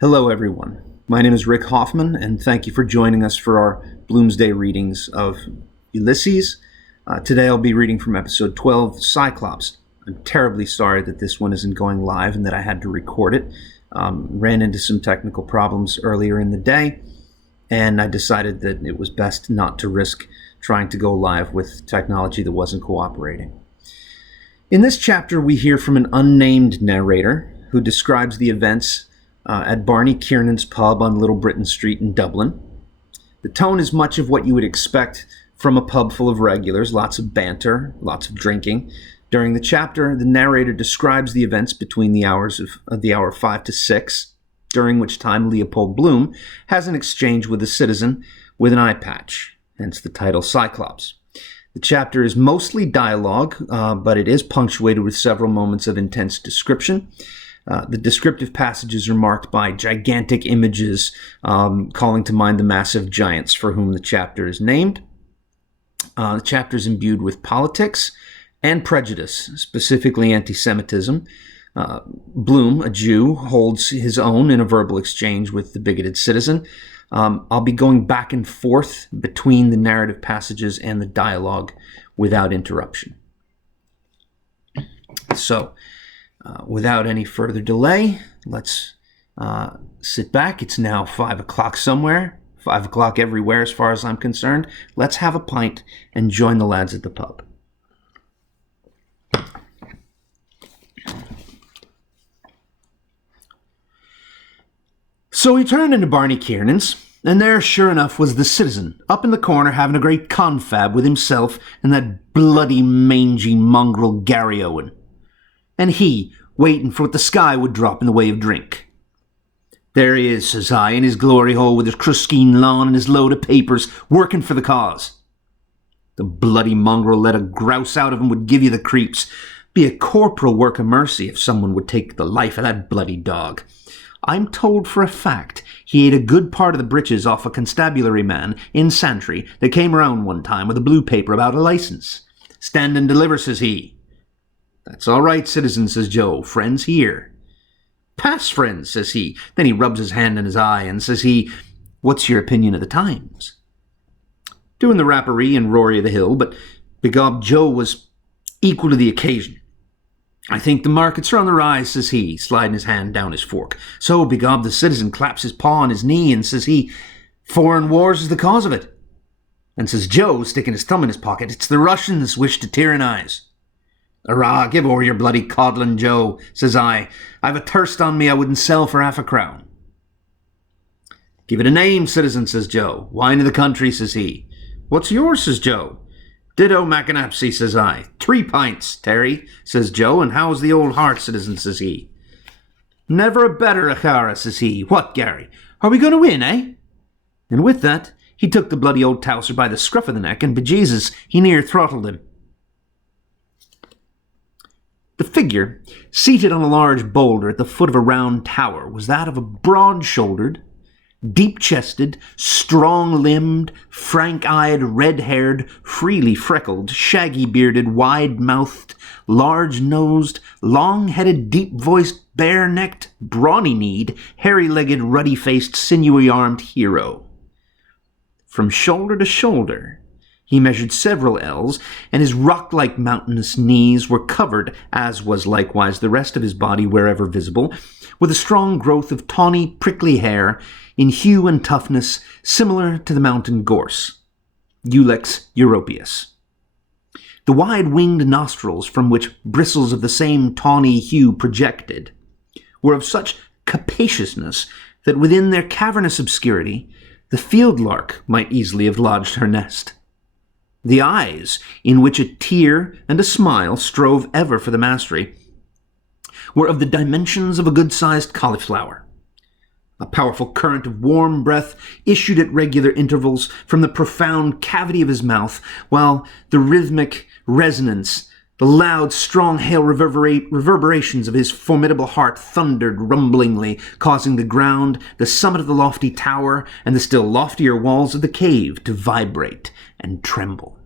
Hello everyone, my name is Rick Hoffman and thank you for joining us for our Bloomsday readings of Ulysses. Today I'll be reading from episode 12, Cyclops. I'm terribly sorry that this one isn't going live and that I had to record it. Ran into some technical problems earlier in the day and I decided that it was best not to risk trying to go live with technology that wasn't cooperating. In this chapter we hear from an unnamed narrator who describes the events at Barney Kiernan's pub on Little Britain Street in Dublin. The tone is much of what you would expect from a pub full of regulars, lots of banter, lots of drinking. During the chapter, the narrator describes the events between the hours of the hour 5 to 6, during which time Leopold Bloom has an exchange with a citizen with an eye patch, hence the title Cyclops. The chapter is mostly dialogue, but it is punctuated with several moments of intense description. The descriptive passages are marked by gigantic images, calling to mind the massive giants for whom the chapter is named. The chapter is imbued with politics and prejudice, specifically antisemitism. Bloom, a Jew, holds his own in a verbal exchange with the bigoted citizen. I'll be going back and forth between the narrative passages and the dialogue without interruption. So, without any further delay, let's sit back. It's now 5 o'clock somewhere, 5 o'clock everywhere as far as I'm concerned. Let's have a pint and join the lads at the pub. So he turned into Barney Kiernan's, and there, sure enough, was the citizen, up in the corner having a great confab with himself and that bloody mangy mongrel Gary Owen. And he, waiting for what the sky would drop in the way of drink. There he is, says I, in his glory hole with his Cruskeen lawn and his load of papers, working for the cause. The bloody mongrel let a grouse out of him would give you the creeps. Be a corporal work of mercy if someone would take the life of that bloody dog. I'm told for a fact he ate a good part of the breeches off a constabulary man in Santry that came around one time with a blue paper about a license. Stand and deliver, says he. That's all right, citizen, says Joe. Friends here. Pass, friends, says he. Then he rubs his hand in his eye and says he, what's your opinion of the times? Doing the rapparee and Rory of the Hill, but begob Joe was equal to the occasion. I think the markets are on the rise, says he, sliding his hand down his fork. So begob the citizen claps his paw on his knee and says he, foreign wars is the cause of it. And says Joe, sticking his thumb in his pocket, it's the Russians wish to tyrannize. Arrah, give over your bloody coddlin', Joe, says I. I've a thirst on me I wouldn't sell for half a crown. Give it a name, citizen, says Joe. Wine of the country, says he. What's yours, says Joe. Ditto Macanapsy, says I. 3 pints, Terry, says Joe. And how's the old heart, citizen, says he. Never a better, Achara, says he. What, Gary? Are we going to win, eh? And with that, he took the bloody old touser by the scruff of the neck, and bejesus, he near throttled him. The figure, seated on a large boulder at the foot of a round tower, was that of a broad-shouldered, deep-chested, strong-limbed, frank-eyed, red-haired, freely freckled, shaggy-bearded, wide-mouthed, large-nosed, long-headed, deep-voiced, bare-necked, brawny-kneed, hairy-legged, ruddy-faced, sinewy-armed hero. From shoulder to shoulder, he measured several ells, and his rock-like mountainous knees were covered, as was likewise the rest of his body wherever visible, with a strong growth of tawny, prickly hair, in hue and toughness similar to the mountain gorse, Ulex europaeus. The wide-winged nostrils, from which bristles of the same tawny hue projected, were of such capaciousness that within their cavernous obscurity the field lark might easily have lodged her nest. The eyes, in which a tear and a smile strove ever for the mastery, were of the dimensions of a good-sized cauliflower. A powerful current of warm breath issued at regular intervals from the profound cavity of his mouth, while the rhythmic resonance, the loud, strong hail reverberations of his formidable heart thundered rumblingly, causing the ground, the summit of the lofty tower, and the still loftier walls of the cave to vibrate and tremble.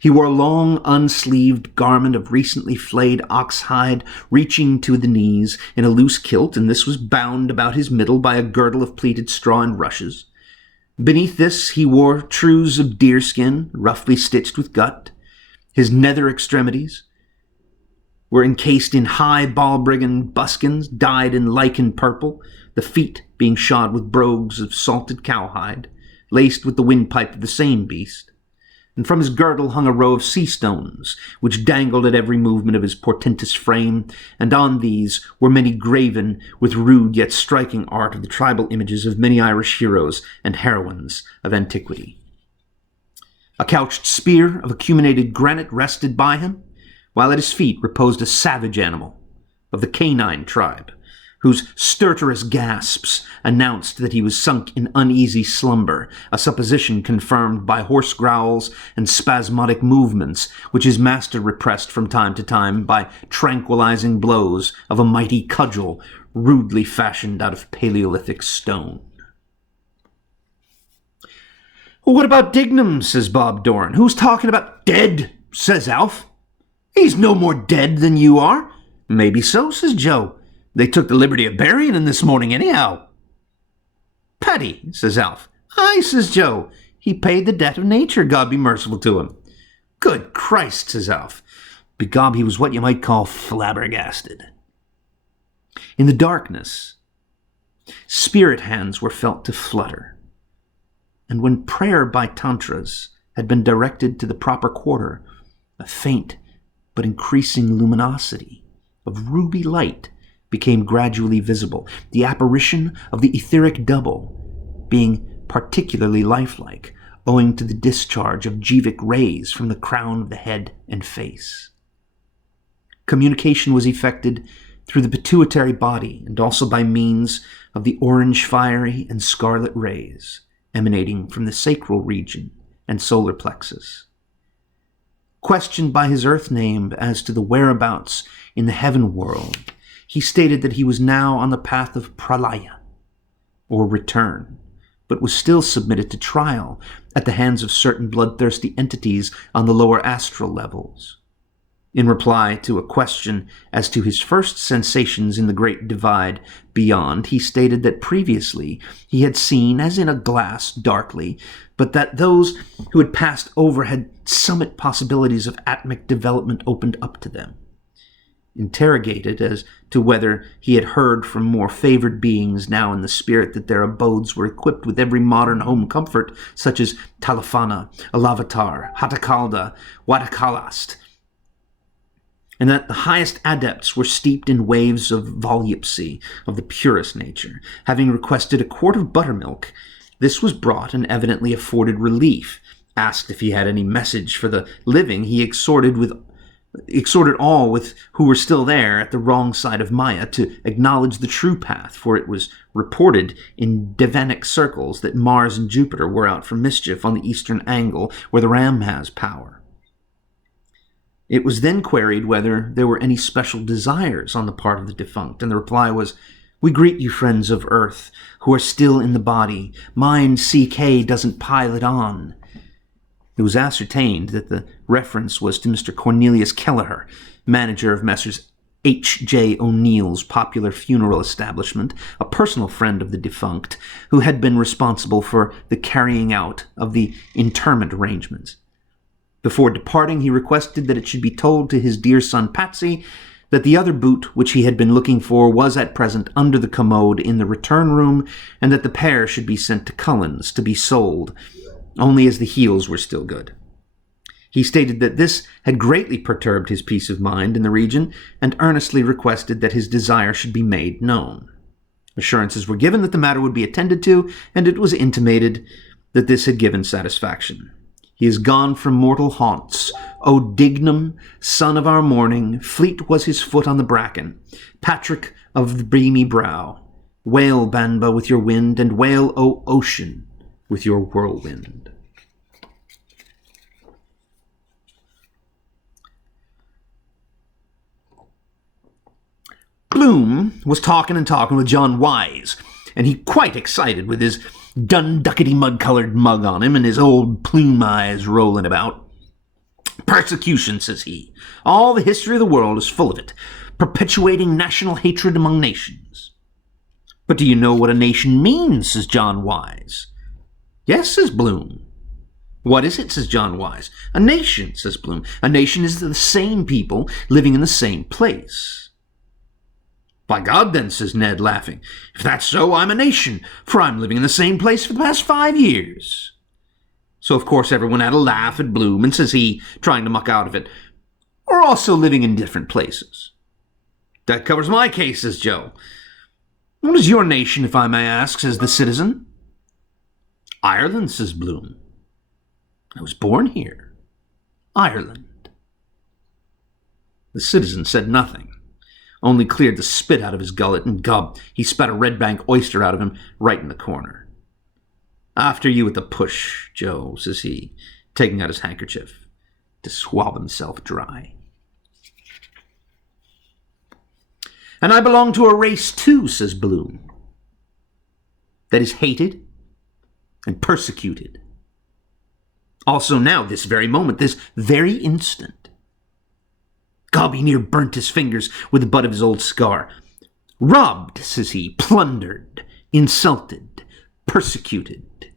He wore a long, unsleeved garment of recently flayed ox hide, reaching to the knees, in a loose kilt, and this was bound about his middle by a girdle of pleated straw and rushes. Beneath this he wore trews of deerskin, roughly stitched with gut. His nether extremities were encased in high balbriggan buskins, dyed in lichen purple, the feet being shod with brogues of salted cowhide, laced with the windpipe of the same beast. And from his girdle hung a row of sea stones, which dangled at every movement of his portentous frame, and on these were many graven with rude yet striking art of the tribal images of many Irish heroes and heroines of antiquity. A couched spear of acuminated granite rested by him, while at his feet reposed a savage animal of the canine tribe, whose stertorous gasps announced that he was sunk in uneasy slumber, a supposition confirmed by hoarse growls and spasmodic movements, which his master repressed from time to time by tranquilizing blows of a mighty cudgel rudely fashioned out of Paleolithic stone. "What about Dignam?" says Bob Doran. "Who's talking about—" "Dead," says Alf. "He's no more dead than you are." "Maybe so," says Joe. "They took the liberty of burying him this morning anyhow." "Paddy," says Alf. "Aye," says Joe. "He paid the debt of nature, God be merciful to him." "Good Christ," says Alf. "Begob, he was what you might call flabbergasted." In the darkness, spirit hands were felt to flutter, and when prayer by tantras had been directed to the proper quarter, a faint but increasing luminosity of ruby light became gradually visible, the apparition of the etheric double being particularly lifelike, owing to the discharge of jivic rays from the crown of the head and face. Communication was effected through the pituitary body and also by means of the orange fiery and scarlet rays emanating from the sacral region and solar plexus. Questioned by his earth name as to the whereabouts in the heaven world, he stated that he was now on the path of pralaya, or return, but was still submitted to trial at the hands of certain bloodthirsty entities on the lower astral levels. In reply to a question as to his first sensations in the great divide beyond, he stated that previously he had seen, as in a glass, darkly, but that those who had passed over had summit possibilities of atmic development opened up to them. Interrogated as to whether he had heard from more favored beings now in the spirit that their abodes were equipped with every modern home comfort, such as Talafana, Alavatar, Hatakalda, Watakalast, and that the highest adepts were steeped in waves of volupcy of the purest nature. Having requested a quart of buttermilk, this was brought and evidently afforded relief. Asked if he had any message for the living, he exhorted all with who were still there at the wrong side of Maya to acknowledge the true path, for it was reported in Devanic circles that Mars and Jupiter were out for mischief on the eastern angle where the ram has power. It was then queried whether there were any special desires on the part of the defunct, and the reply was, "We greet you, friends of Earth, who are still in the body. Mind CK doesn't pile it on." It was ascertained that the reference was to Mr. Cornelius Kelleher, manager of Messrs. H.J. O'Neill's popular funeral establishment, a personal friend of the defunct, who had been responsible for the carrying out of the interment arrangements. Before departing, he requested that it should be told to his dear son Patsy that the other boot which he had been looking for was at present under the commode in the return room, and that the pair should be sent to Cullen's to be sold, only as the heels were still good. He stated that this had greatly perturbed his peace of mind in the region, and earnestly requested that his desire should be made known. Assurances were given that the matter would be attended to, and it was intimated that this had given satisfaction. He is gone from mortal haunts. O Dignam, son of our morning, fleet was his foot on the bracken. Patrick of the beamy brow, wail, Banba, with your wind, and wail, O ocean, with your whirlwind. Bloom was talking with John Wise, and he quite excited with his dunduckety mud-colored mug on him and his old plume eyes rolling about. Persecution, says he. All the history of the world is full of it, perpetuating national hatred among nations. But do you know what a nation means, says John Wise. Yes, says Bloom. What is it, says John Wise. A nation, says Bloom. A nation is the same people living in the same place. By God, then, says Ned, laughing. If that's so, I'm a nation, for I'm living in the same place for the past 5 years. So, of course, everyone had a laugh at Bloom, and says he, trying to muck out of it, we're also living in different places. That covers my case, says Joe. What is your nation, if I may ask, says the citizen. Ireland, says Bloom. I was born here. Ireland. The citizen said nothing, only cleared the spit out of his gullet, and gob, he spat a Red Bank oyster out of him right in the corner. After you with the push, Joe, says he, taking out his handkerchief to swab himself dry. And I belong to a race too, says Bloom, that is hated and persecuted. Also now, this very moment, this very instant. Gob, he near burnt his fingers with the butt of his old cigar. Robbed, says he, plundered, insulted, persecuted,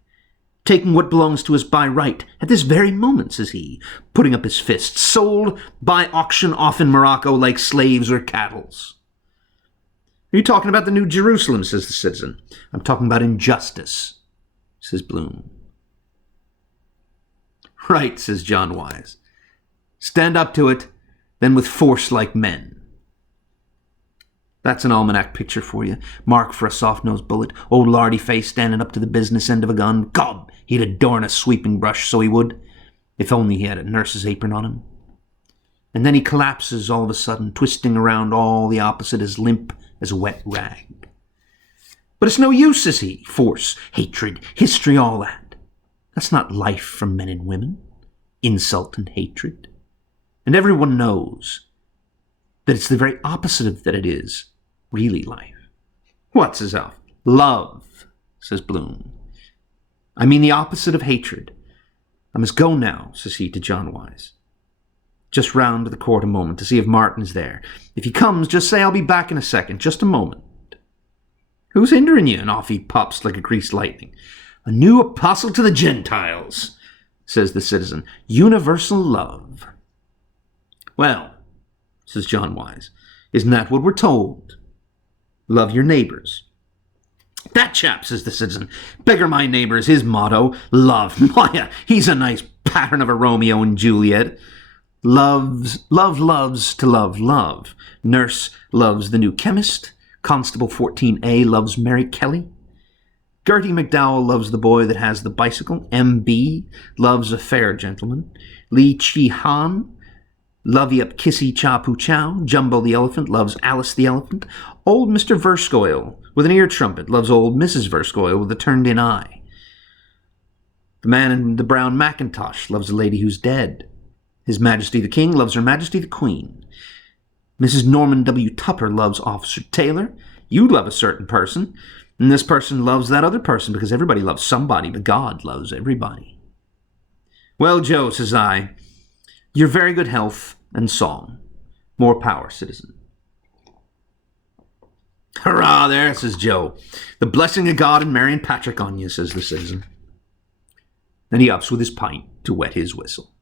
taking what belongs to us by right, at this very moment, says he, putting up his fist, sold by auction off in Morocco like slaves or cattles. Are you talking about the New Jerusalem, says the citizen. I'm talking about injustice, says Bloom. Right, says John Wise. Stand up to it, then with force like men. That's an almanac picture for you. Mark for a soft-nosed bullet. Old lardy face standing up to the business end of a gun. Gob, he'd adorn a sweeping brush, so he would. If only he had a nurse's apron on him. And then he collapses all of a sudden, twisting around all the opposite, as limp as a wet rag. But it's no use, says he. Force, hatred, history, all that. That's not life from men and women. Insult and hatred. And everyone knows that it's the very opposite of that it is really life. What, says Alf? Love, says Bloom. I mean the opposite of hatred. I must go now, says he to John Wise. Just round to the court a moment to see if Martin is there. If he comes, just say I'll be back in a second. Just a moment. Who's hindering you? And off he pops like a greased lightning. A new apostle to the Gentiles, says the citizen. Universal love. Well, says John Wise, isn't that what we're told? Love your neighbors. That chap, says the citizen. Beggar my neighbor is his motto. Love. Why, he's a nice pattern of a Romeo and Juliet. Loves to love. Nurse loves the new chemist. Constable 14A loves Mary Kelly. Gertie McDowell loves the boy that has the bicycle. M.B. loves a fair gentleman. Lee Chi-Han, lovey up Kissy Cha-Poo Chow. Jumbo the elephant loves Alice the elephant. Old Mr. Verscoil with an ear trumpet loves old Mrs. Verscoil with a turned-in eye. The man in the brown mackintosh loves a lady who's dead. His Majesty the King loves Her Majesty the Queen. Mrs. Norman W. Tupper loves Officer Taylor. You love a certain person. And this person loves that other person because everybody loves somebody, but God loves everybody. Well, Joe, says I, your very good health and song. More power, citizen. Hurrah there, says Joe. The blessing of God and Mary and Patrick on you, says the citizen. Then he ups with his pint to wet his whistle.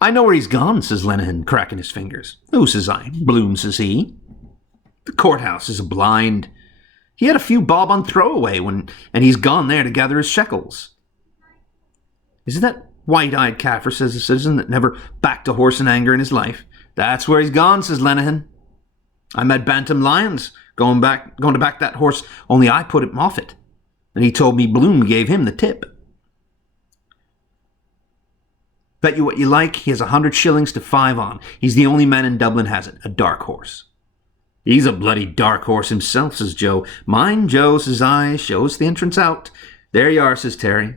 I know where he's gone, says Lenehan, cracking his fingers. Oh, says I. Bloom, says he. The courthouse is a blind. He had a few bob on throwaway and he's gone there to gather his shekels. Is it that white-eyed Kaffir, says the citizen, that never backed a horse in anger in his life? That's where he's gone, says Lenehan. I met Bantam Lyons going to back that horse, only I put him off it. And he told me Bloom gave him the tip. Bet you what you like, he has 100 shillings to 5 on. He's the only man in Dublin has it, a dark horse. He's a bloody dark horse himself, says Joe. Mind, Joe, says I. Show us the entrance out. There you are, says Terry.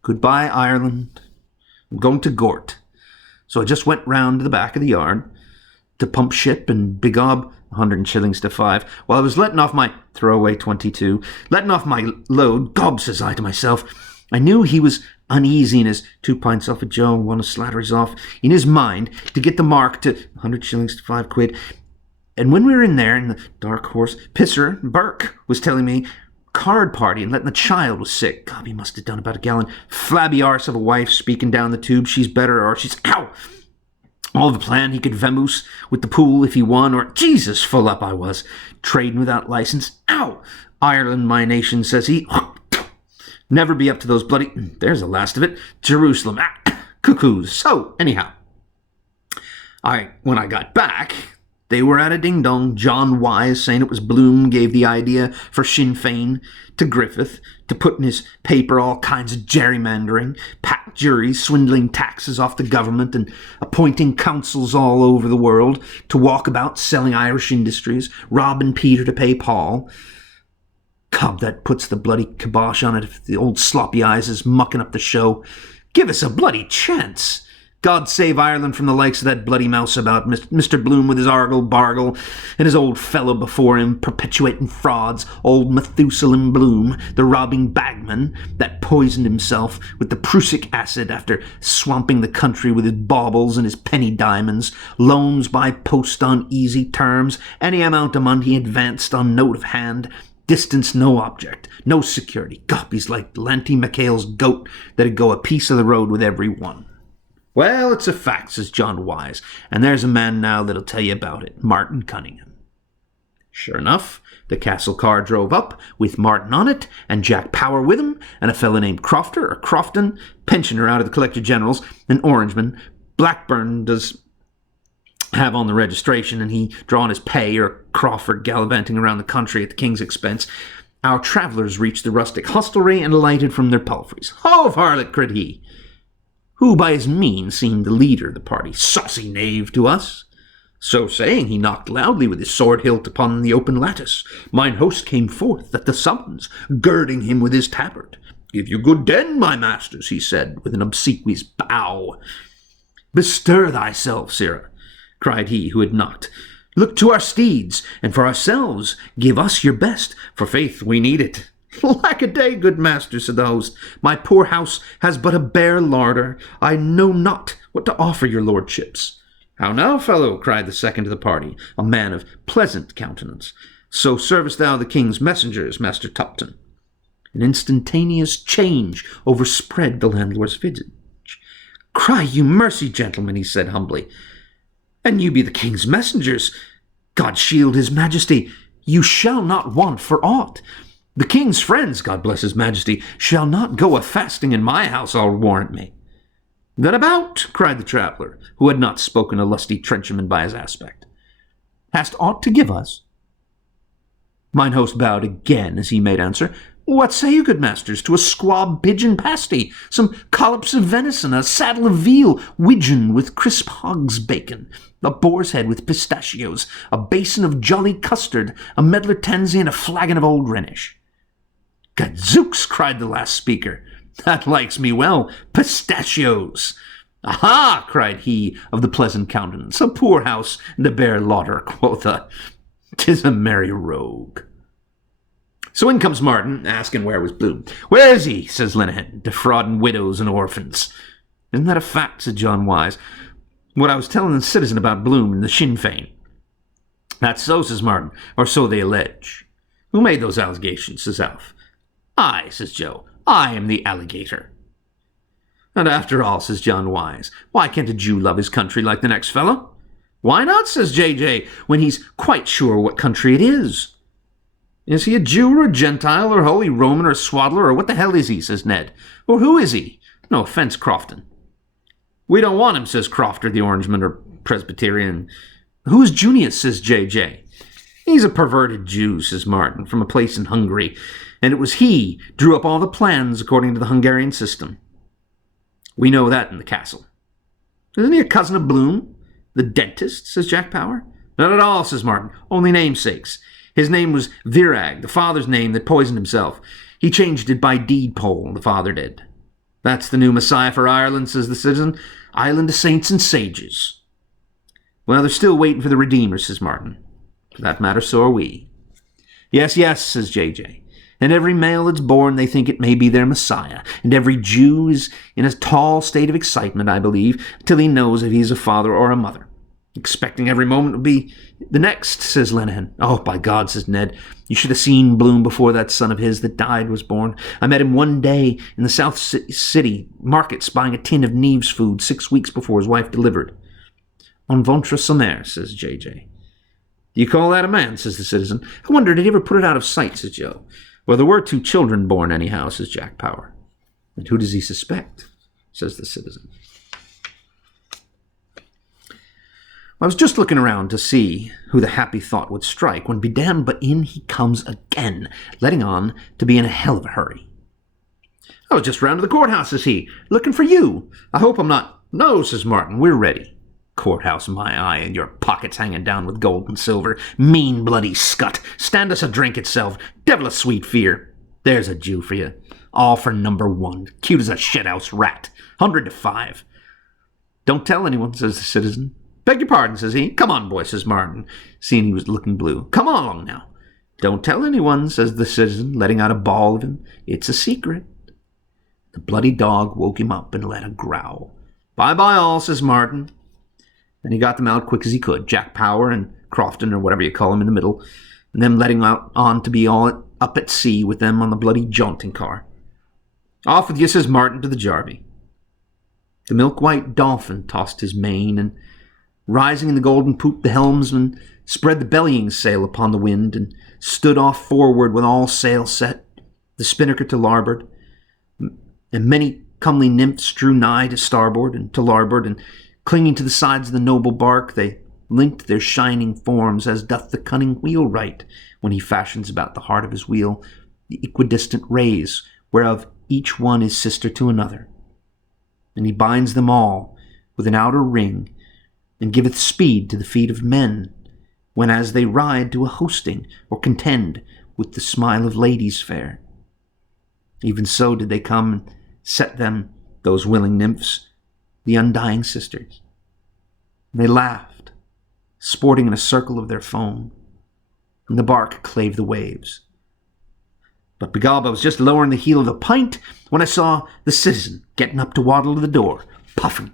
Goodbye, Ireland. I'm going to Gort. So I just went round to the back of the yard to pump ship and begob 100 shillings to 5. While I was letting off my throwaway 22, letting off my load, gob, says I to myself, I knew he was uneasy in his 2 pints off a Joe and 1 of Slattery's off, in his mind, to get the mark to 100 shillings to 5 quid. And when we were in there, in the dark horse, Pisser, Burke, was telling me card party and letting the child was sick. God, he must have done about a gallon. Flabby arse of a wife speaking down the tube, she's better, or she's, ow! All the plan he could vamoose with the pool if he won, or, Jesus, full up I was. Trading without license, ow! Ireland, my nation, says he. Never be up to those bloody, there's the last of it, Jerusalem, cuckoos. So, anyhow, when I got back, they were at a ding-dong, John Wise saying it was Bloom gave the idea for Sinn Féin to Griffith to put in his paper all kinds of gerrymandering, packed juries, swindling taxes off the government, and appointing councils all over the world to walk about selling Irish industries, robbing Peter to pay Paul. God, that puts the bloody kibosh on it if the old sloppy eyes is mucking up the show. Give us a bloody chance. God save Ireland from the likes of that bloody mouseabout, Mr. Bloom with his argle-bargle, and his old fellow before him, perpetuating frauds, old Methuselah Bloom, the robbing bagman that poisoned himself with the prussic acid after swamping the country with his baubles and his penny diamonds, loans by post on easy terms, any amount of money advanced on note of hand, distance no object, no security. God, he's like Lanty McHale's goat that'd go a piece of the road with every one. Well, it's a fact, says John Wise, and there's a man now that'll tell you about it, Martin Cunningham. Sure enough, the castle car drove up, with Martin on it, and Jack Power with him, and a fellow named Crofter, or Crofton, pensioner out of the Collector General's, an Orangeman. Blackburn does have on the registration, and he drawing his pay, or Crawford gallivanting around the country at the king's expense. Our travellers reached the rustic hostelry and alighted from their palfreys. Ho, varlet, cried he, who by his mien seemed the leader of the party. Saucy knave to us. So saying, he knocked loudly with his sword hilt upon the open lattice. Mine host came forth at the summons, girding him with his tabard. Give you good den, my masters, he said, with an obsequious bow. Bestir thyself, sirrah, cried he who had knocked. Look to our steeds, and for ourselves give us your best, for faith we need it. Lack a day, good master, said the host. My poor house has but a bare larder. I know not what to offer your lordships. How now, fellow, cried the second of the party, a man of pleasant countenance. So servest thou the king's messengers, Master Tupton. An instantaneous change overspread the landlord's visage. Cry you mercy, gentlemen, he said humbly. And you be the king's messengers. God shield his majesty. You shall not want for aught. The king's friends, God bless his majesty, shall not go a-fasting in my house, I'll warrant me. Then about, cried the traveller, who had not spoken a lusty trencherman by his aspect. Hast aught to give us? Mine host bowed again as he made answer. What say you, good masters, to a squab pigeon pasty, some collops of venison, a saddle of veal, widgeon with crisp hog's bacon, a boar's head with pistachios, a basin of jolly custard, a medlar tansy, and a flagon of old Rhenish. Gadzooks, cried the last speaker. That likes me well. Pistachios. Aha, cried he of the pleasant countenance. A poor house and a bare lauder, quotha. 'Tis a merry rogue. So in comes Martin, asking where was Bloom. Where is he, says Lenehan, defrauding widows and orphans. Isn't that a fact, said John Wise. What I was telling the citizen about Bloom and the Sinn Féin. That's so, says Martin, or so they allege. Who made those allegations, says Alf. I, says Joe. I am the alligator. And after all, says John Wise, why can't a Jew love his country like the next fellow? Why not, says J.J., when he's quite sure what country it is? Is he a Jew or a Gentile or Holy Roman or a swaddler, or what the hell is he, says Ned? Or who is he? No offence, Crofton. We don't want him, says Crofter, the Orangeman or Presbyterian. Who is Junius, says J.J. He's a perverted Jew, says Martin, from a place in Hungary, and it was he drew up all the plans according to the Hungarian system. We know that in the castle. Isn't he a cousin of Bloom? The dentist, says Jack Power. Not at all, says Martin, only namesakes. His name was Virag, the father's name that poisoned himself. He changed it by deed poll, the father did. That's the new Messiah for Ireland, says the citizen. Island of saints and sages. Well, they're still waiting for the Redeemer, says Martin. For that matter, so are we. Yes, yes, says J.J. And every male that's born they think it may be their Messiah. And every Jew is in a tall state of excitement, I believe, till he knows if he's a father or a mother. Expecting every moment to be the next, says Lenehan. Oh, by God, says Ned, you should have seen Bloom before that son of his that died was born. I met him one day in the South City markets buying a tin of Neve's food 6 weeks before his wife delivered. En ventre sa mère, says J.J. Do you call that a man, says the citizen. I wonder, did he ever put it out of sight, says Joe. Well, there were 2 children born anyhow, says Jack Power. And who does he suspect, says the citizen. I was just looking around to see who the happy thought would strike when, be damned, but in he comes again, letting on to be in a hell of a hurry. I was just round to the courthouse, says he, looking for you. I hope I'm not... No, says Martin, we're ready. Courthouse, my eye, and your pockets hanging down with gold and silver. Mean bloody scut. Stand us a drink itself. Devil a sweet fear. There's a Jew for you. All for number 1. Cute as a shithouse rat. 100 to 5. Don't tell anyone, says the citizen. Beg your pardon, says he. Come on, boy, says Martin, seeing he was looking blue. Come on along now. Don't tell anyone, says the citizen, letting out a bawl of him. It's a secret. The bloody dog woke him up and let a growl. Bye-bye all, says Martin. And he got them out quick as he could, Jack Power and Crofton, or whatever you call him, in the middle, and them letting out on to be all up at sea with them on the bloody jaunting car. Off with you, says Martin to the Jarvey. The milk-white Dolphin tossed his mane, and rising in the golden poop, the helmsman spread the bellying sail upon the wind, and stood off forward with all sail set, the spinnaker to larboard, and many comely nymphs drew nigh to starboard and to larboard, and clinging to the sides of the noble bark, they linked their shining forms, as doth the cunning wheelwright, when he fashions about the heart of his wheel the equidistant rays, whereof each one is sister to another. And he binds them all with an outer ring, and giveth speed to the feet of men, when as they ride to a hosting, or contend with the smile of ladies fair. Even so did they come and set them, those willing nymphs, the undying sisters. They laughed, sporting in a circle of their foam, and the bark clave the waves. But begob, I was just lowering the heel of the pint when I saw the citizen getting up to waddle to the door, puffing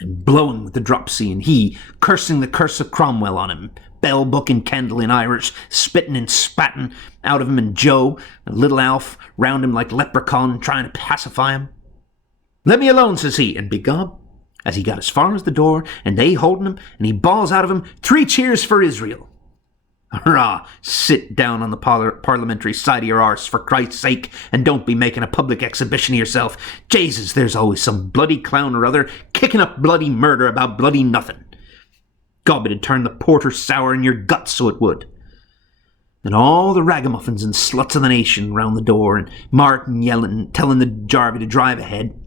and blowing with the dropsy, and he cursing the curse of Cromwell on him, bell, book, and candle in Irish, spitting and spatting out of him, and Joe and little Alf round him like leprechaun, trying to pacify him. Let me alone, says he, and begob, as he got as far as the door, and they holding him, and he bawls out of him, 3 cheers for Israel. Hurrah! Sit down on the parliamentary side of your arse, for Christ's sake, and don't be making a public exhibition of yourself. Jesus, there's always some bloody clown or other kicking up bloody murder about bloody nothing. Gob, it'd turn the porter sour in your guts, so it would. And all the ragamuffins and sluts of the nation round the door, and Martin yelling, telling the Jarvey to drive ahead,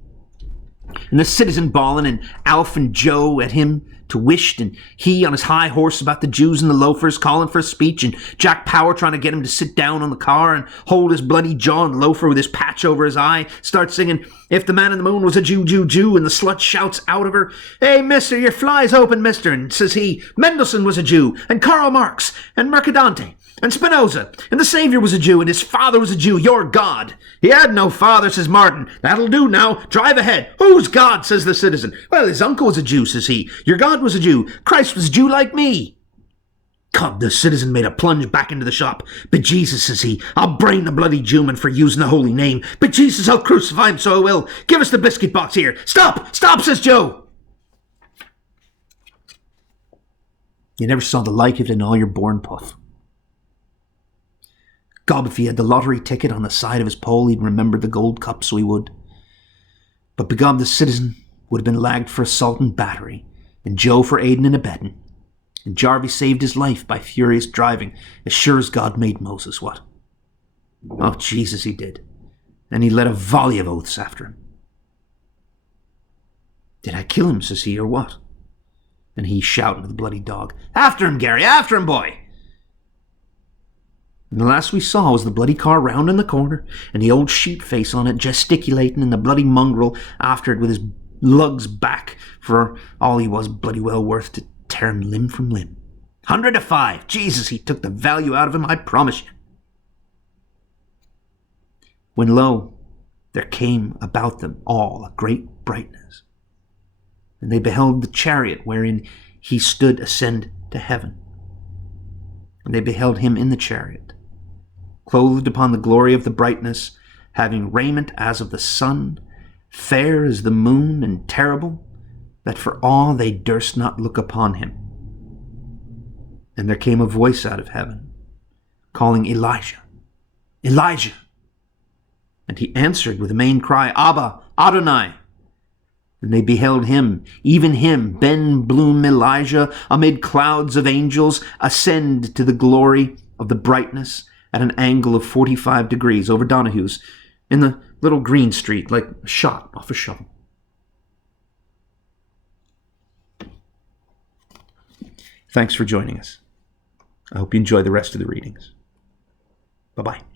and the citizen bawling, and Alf and Joe at him to wisht, and he on his high horse about the Jews and the loafers calling for a speech, and Jack Power trying to get him to sit down on the car and hold his bloody jaw, and loafer with his patch over his eye starts singing, If the Man in the Moon Was a Jew, Jew, Jew, and the slut shouts out of her, Hey, mister, your fly's open, mister, and says he, Mendelssohn was a Jew, and Karl Marx, and Mercadante, and Spinoza, and the Savior was a Jew, and his father was a Jew, your God. He had no father, says Martin. That'll do now. Drive ahead. Who's God, says the citizen. Well, his uncle was a Jew, says he. Your God was a Jew. Christ was a Jew like me. God, the citizen made a plunge back into the shop. But Jesus, says he, I'll brain the bloody Jewman for using the holy name. But Jesus, I'll crucify him, so I will. Give us the biscuit box here. Stop! Stop, says Joe. You never saw the like of it in all your born puff. Gob, if he had the lottery ticket on the side of his pole, he'd remember the gold cup, so he would. But begob, the citizen would have been lagged for assault and battery, and Joe for aiding and abetting. And Jarvey saved his life by furious driving, as sure as God made Moses, what? Oh, Jesus, he did. And he let a volley of oaths after him. Did I kill him, says he, or what? And he shouting to the bloody dog, After him, Gary, after him, boy! And the last we saw was the bloody car round in the corner, and the old sheep face on it gesticulating, and the bloody mongrel after it with his lugs back, for all he was bloody well worth to tear him limb from limb. 100 to 5. Jesus, he took the value out of him, I promise you. when lo, there came about them all a great brightness. And they beheld the chariot wherein he stood ascend to heaven. And they beheld him in the chariot, clothed upon the glory of the brightness, having raiment as of the sun, fair as the moon, and terrible, that for awe they durst not look upon him. And there came a voice out of heaven, calling Elijah, Elijah. And he answered with a main cry, Abba, Adonai. And they beheld him, even him, Ben Bloom Elijah, amid clouds of angels, ascend to the glory of the brightness at an angle of 45 degrees over Donohue's, in the little green street, like a shot off a shovel. Thanks for joining us. I hope you enjoy the rest of the readings. Bye-bye.